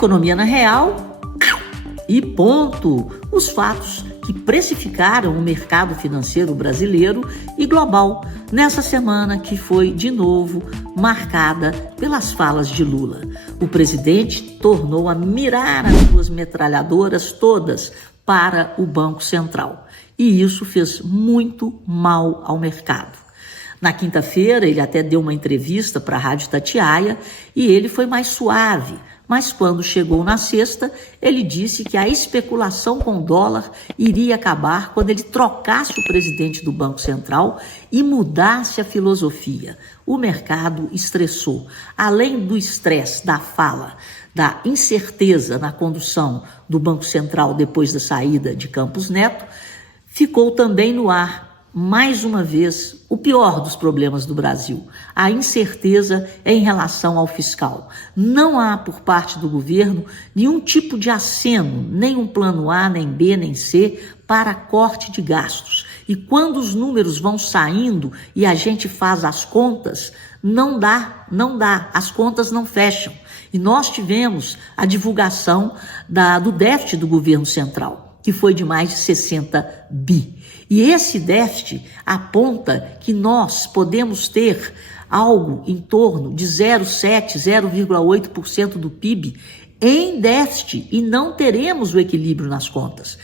Economia na Real e ponto. Os fatos que precificaram o mercado financeiro brasileiro e global nessa semana que foi, de novo, marcada pelas falas de Lula. O presidente tornou a mirar as suas metralhadoras todas para o Banco Central. E isso fez muito mal ao mercado. Na quinta-feira, ele até deu uma entrevista para a Rádio Itatiaia e ele foi mais suave. Mas quando chegou na sexta, ele disse que a especulação com o dólar iria acabar quando ele trocasse o presidente do Banco Central e mudasse a filosofia. O mercado estressou. Além do estresse da fala, da incerteza na condução do Banco Central depois da saída de Campos Neto, ficou também no ar, mais uma vez, o pior dos problemas do Brasil, a incerteza em relação ao fiscal. Não há, por parte do governo, nenhum tipo de aceno, nem um plano A, nem B, nem C, para corte de gastos. E quando os números vão saindo e a gente faz as contas, não dá, as contas não fecham. E nós tivemos a divulgação do déficit do governo central, que foi de mais de 60 bi. E esse déficit aponta que nós podemos ter algo em torno de 0,7%, 0,8% do PIB em déficit e não teremos o equilíbrio nas contas.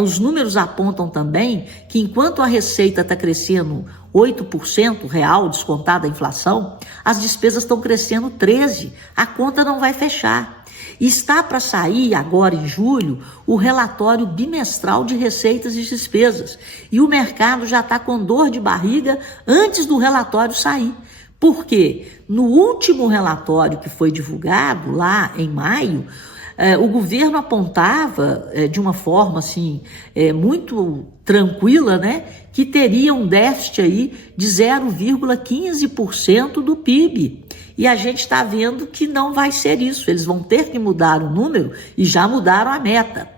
Os números apontam também que enquanto a receita está crescendo 8% real, descontada a inflação, as despesas estão crescendo 13%. A conta não vai fechar. Está para sair agora em julho o relatório bimestral de receitas e despesas. E o mercado já está com dor de barriga antes do relatório sair. Por quê? No último relatório que foi divulgado lá em maio, o governo apontava de uma forma assim, muito tranquila, né, que teria um déficit aí de 0,15% do PIB. E a gente está vendo que não vai ser isso. Eles vão ter que mudar o número e já mudaram a meta.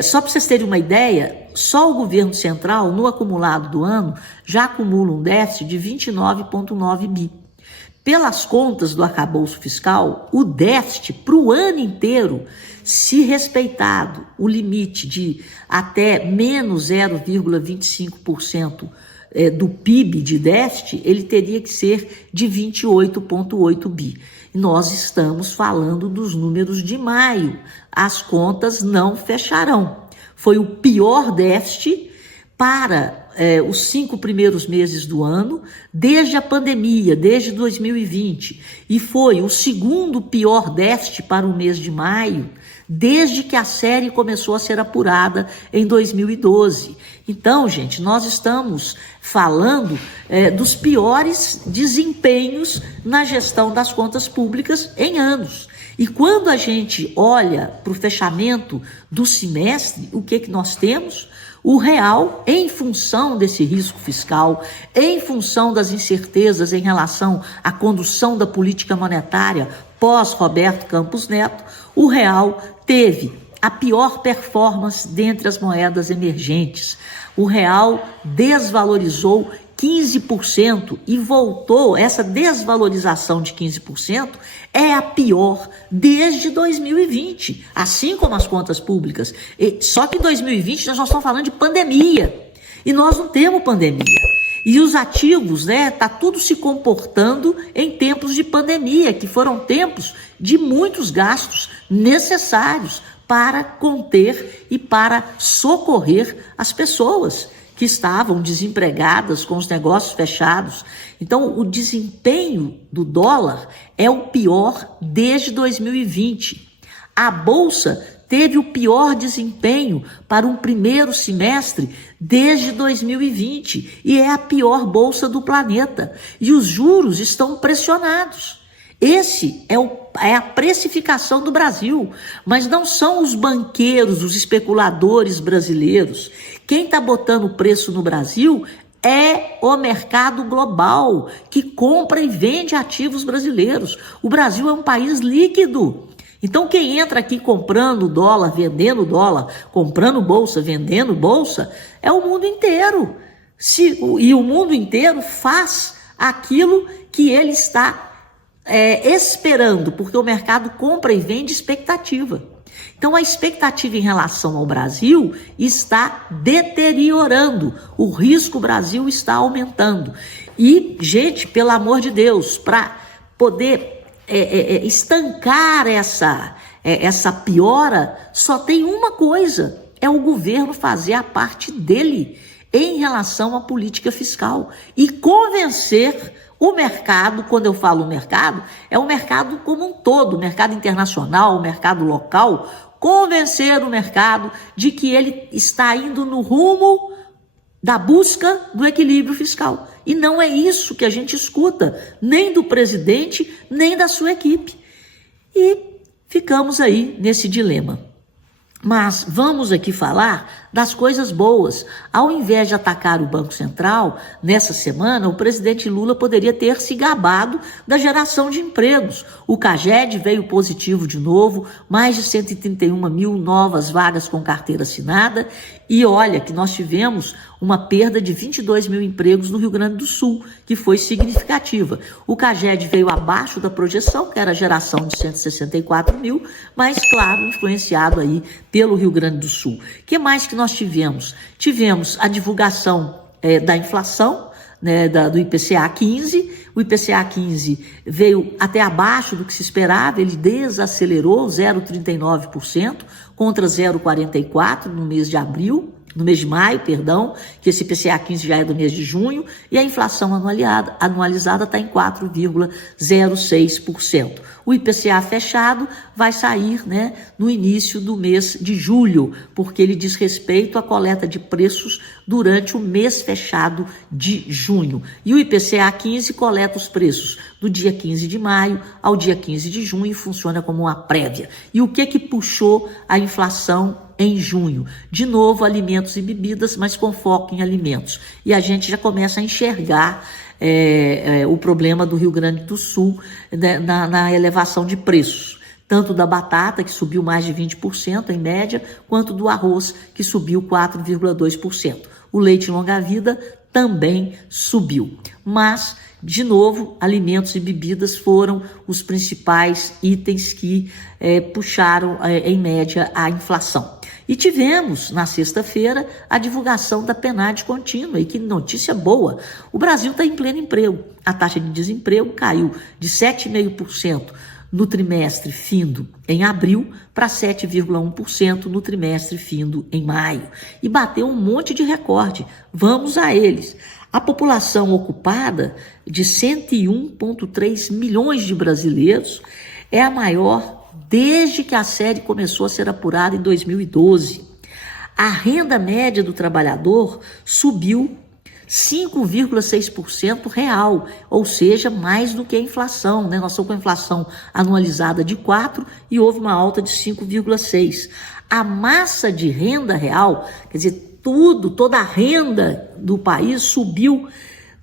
Só para vocês terem uma ideia, só o governo central, no acumulado do ano, já acumula um déficit de 29,9 bi. Pelas contas do arcabouço fiscal, o déficit para o ano inteiro, se respeitado o limite de até menos 0,25% do PIB de déficit, ele teria que ser de 28,8 bi. Nós estamos falando dos números de maio. As contas não fecharão. Foi o pior déficit para os 5 primeiros meses do ano, desde a pandemia, desde 2020. E foi o segundo pior déficit para o mês de maio, desde que a série começou a ser apurada em 2012. Então, gente, nós estamos falando dos piores desempenhos na gestão das contas públicas em anos. E quando a gente olha para o fechamento do semestre, o que nós temos? O real, em função desse risco fiscal, em função das incertezas em relação à condução da política monetária pós-Roberto Campos Neto, o real teve a pior performance dentre as moedas emergentes. O real desvalorizou 15% e voltou, essa desvalorização de 15% é a pior desde 2020, assim como as contas públicas. Só que em 2020 nós estamos falando de pandemia e nós não temos pandemia. E os ativos, tá tudo se comportando em tempos de pandemia, que foram tempos de muitos gastos necessários para conter e para socorrer as pessoas que estavam desempregadas, com os negócios fechados. Então, o desempenho do dólar é o pior desde 2020. A Bolsa teve o pior desempenho para um primeiro semestre desde 2020 e é a pior bolsa do planeta. E os juros estão pressionados. Esse é a precificação do Brasil, mas não são os banqueiros, os especuladores brasileiros. Quem está botando o preço no Brasil é o mercado global, que compra e vende ativos brasileiros. O Brasil é um país líquido. Então quem entra aqui comprando dólar, vendendo dólar, comprando bolsa, vendendo bolsa, é o mundo inteiro. E o mundo inteiro faz aquilo que ele está esperando, porque o mercado compra e vende expectativa. Então a expectativa em relação ao Brasil está deteriorando, o risco Brasil está aumentando. E, gente, pelo amor de Deus, para poder estancar essa piora, só tem uma coisa, é o governo fazer a parte dele em relação à política fiscal e convencer o mercado. Quando eu falo mercado, é o mercado como um todo, o mercado internacional, o mercado local, convencer o mercado de que ele está indo no rumo da busca do equilíbrio fiscal. E não é isso que a gente escuta, nem do presidente, nem da sua equipe. E ficamos aí nesse dilema. Mas vamos aqui falar das coisas boas. Ao invés de atacar o Banco Central, nessa semana, o presidente Lula poderia ter se gabado da geração de empregos. O CAGED veio positivo de novo, mais de 131 mil novas vagas com carteira assinada. E olha que nós tivemos uma perda de 22 mil empregos no Rio Grande do Sul, que foi significativa. O CAGED veio abaixo da projeção, que era a geração de 164 mil, mas, claro, influenciado aí pelo Rio Grande do Sul. O que mais que nós tivemos? Tivemos a divulgação da inflação, né, do IPCA 15. O IPCA 15 veio até abaixo do que se esperava, ele desacelerou 0,39% contra 0,44% no mês de abril. No mês de maio, perdão, que esse IPCA 15 já é do mês de junho, e a inflação anualizada está em 4,06%. O IPCA fechado vai sair, né, no início do mês de julho, porque ele diz respeito à coleta de preços durante o mês fechado de junho. E o IPCA 15 coleta os preços do dia 15 de maio ao dia 15 de junho e funciona como uma prévia. E o que puxou a inflação em junho? De novo, alimentos e bebidas, mas com foco em alimentos. E a gente já começa a enxergar o problema do Rio Grande do Sul, né, na elevação de preços. Tanto da batata, que subiu mais de 20% em média, quanto do arroz, que subiu 4,2%. O leite longa-vida também subiu. Mas, de novo, alimentos e bebidas foram os principais itens que puxaram, em média, a inflação. E tivemos, na sexta-feira, a divulgação da PNAD contínua. E que notícia boa! O Brasil está em pleno emprego. A taxa de desemprego caiu de 7,5% no trimestre findo em abril para 7,1% no trimestre findo em maio. E bateu um monte de recorde. Vamos a eles. A população ocupada, de 101,3 milhões de brasileiros, é a maior desde que a série começou a ser apurada em 2012. A renda média do trabalhador subiu 5,6% real, ou seja, mais do que a inflação, né? Nós estamos com a inflação anualizada de 4% e houve uma alta de 5,6%. A massa de renda real, quer dizer, toda a renda do país subiu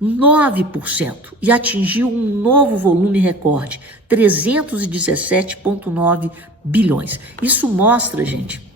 9% e atingiu um novo volume recorde, 317,9 bilhões. Isso mostra, gente,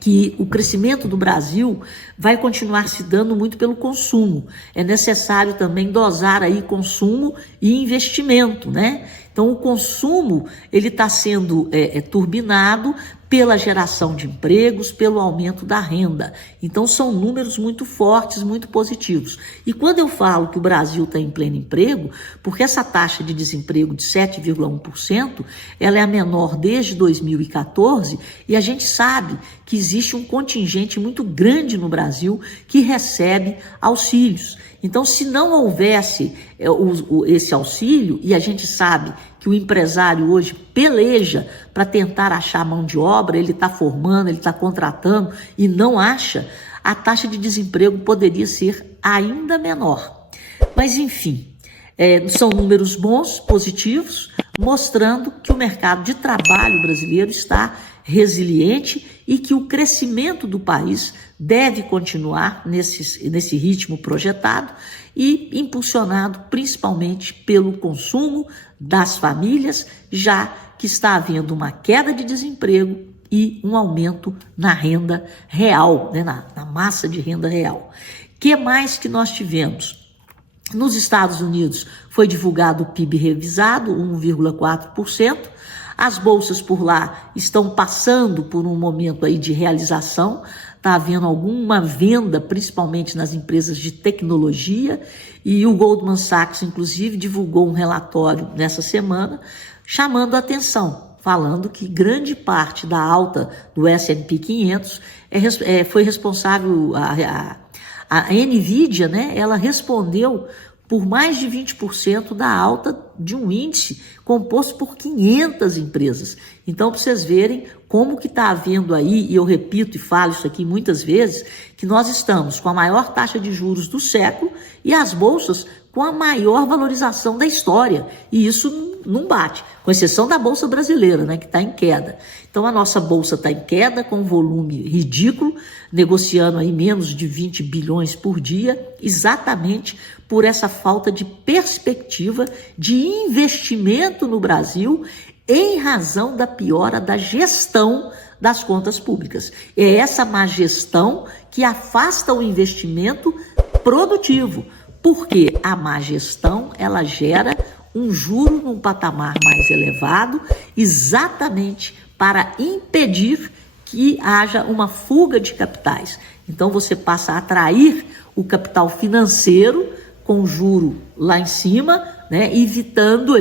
que o crescimento do Brasil vai continuar se dando muito pelo consumo. É necessário também dosar aí consumo e investimento, né? Então o consumo ele está sendo turbinado pela geração de empregos, pelo aumento da renda. Então são números muito fortes, muito positivos. E quando eu falo que o Brasil está em pleno emprego, porque essa taxa de desemprego de 7,1%, ela é a menor desde 2014, e a gente sabe que existe um contingente muito grande no Brasil que recebe auxílios. Então, se não houvesse esse auxílio, e a gente sabe que o empresário hoje peleja para tentar achar mão de obra, ele está formando, ele está contratando e não acha, a taxa de desemprego poderia ser ainda menor. Mas, enfim, são números bons, positivos, mostrando que o mercado de trabalho brasileiro está resiliente e que o crescimento do país deve continuar nesse ritmo projetado e impulsionado principalmente pelo consumo das famílias, já que está havendo uma queda de desemprego e um aumento na renda real, né, na massa de renda real. O que mais que nós tivemos? Nos Estados Unidos foi divulgado o PIB revisado, 1,4%. As bolsas por lá estão passando por um momento aí de realização. Está havendo alguma venda, principalmente nas empresas de tecnologia, e o Goldman Sachs, inclusive, divulgou um relatório nessa semana chamando a atenção, falando que grande parte da alta do S&P 500 foi responsável, a NVIDIA, né, ela respondeu por mais de 20% da alta de um índice composto por 500 empresas. Então, para vocês verem como que está havendo aí, e eu repito e falo isso aqui muitas vezes, que nós estamos com a maior taxa de juros do século e as bolsas com a maior valorização da história. E isso não bate, com exceção da Bolsa Brasileira, né, que está em queda. Então, a nossa Bolsa está em queda, com um volume ridículo, negociando aí menos de 20 bilhões por dia, exatamente por essa falta de perspectiva de investimento no Brasil em razão da piora da gestão das contas públicas. É essa má gestão que afasta o investimento produtivo, porque a má gestão, ela gera um juro num patamar mais elevado, exatamente para impedir que haja uma fuga de capitais. Então você passa a atrair o capital financeiro com juro lá em cima, né, evitando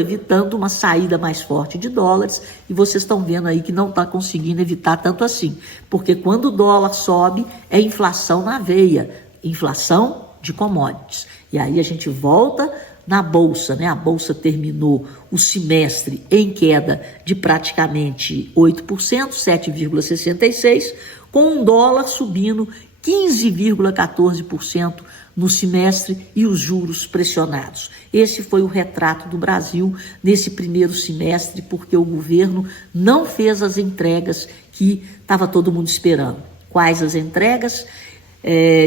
uma saída mais forte de dólares, e vocês estão vendo aí que não está conseguindo evitar tanto assim, porque quando o dólar sobe, é inflação na veia, inflação de commodities. E aí a gente volta na Bolsa, né? A Bolsa terminou o semestre em queda de praticamente 8%, 7,66%, com um dólar subindo 15,14% no semestre e os juros pressionados. Esse foi o retrato do Brasil nesse primeiro semestre, porque o governo não fez as entregas que estava todo mundo esperando. Quais as entregas?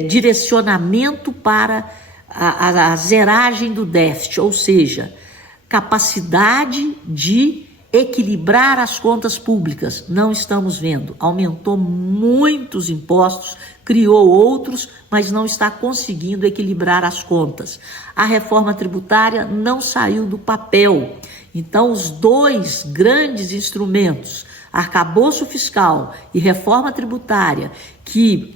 Direcionamento para a zeragem do déficit, ou seja, capacidade de equilibrar as contas públicas. Não estamos vendo. Aumentou muitos impostos, criou outros, mas não está conseguindo equilibrar as contas. A reforma tributária não saiu do papel. Então, os dois grandes instrumentos, arcabouço fiscal e reforma tributária, que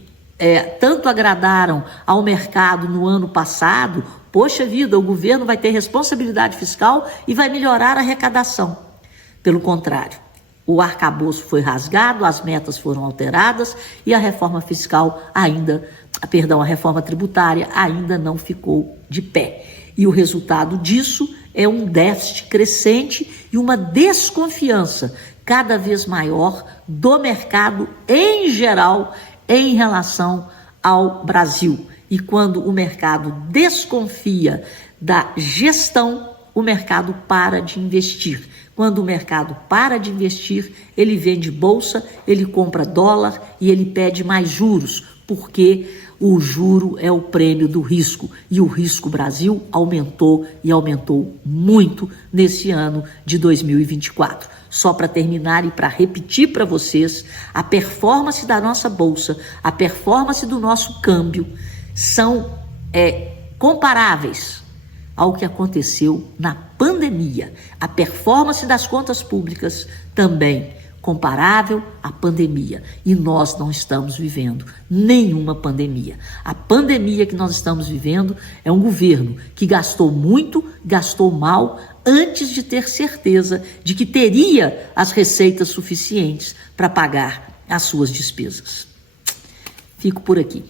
tanto agradaram ao mercado no ano passado, poxa vida, o governo vai ter responsabilidade fiscal e vai melhorar a arrecadação. Pelo contrário, o arcabouço foi rasgado, as metas foram alteradas e a reforma fiscal a reforma tributária ainda não ficou de pé. E o resultado disso é um déficit crescente e uma desconfiança cada vez maior do mercado em geral em relação ao Brasil. E quando o mercado desconfia da gestão, o mercado para de investir. Quando o mercado para de investir, ele vende bolsa, ele compra dólar e ele pede mais juros, porque o juro é o prêmio do risco. E o risco Brasil aumentou e aumentou muito nesse ano de 2024. Só para terminar e para repetir para vocês, a performance da nossa bolsa, a performance do nosso câmbio são comparáveis ao que aconteceu na pandemia. A performance das contas públicas também comparável à pandemia. E nós não estamos vivendo nenhuma pandemia. A pandemia que nós estamos vivendo é um governo que gastou muito, gastou mal, antes de ter certeza de que teria as receitas suficientes para pagar as suas despesas. Fico por aqui.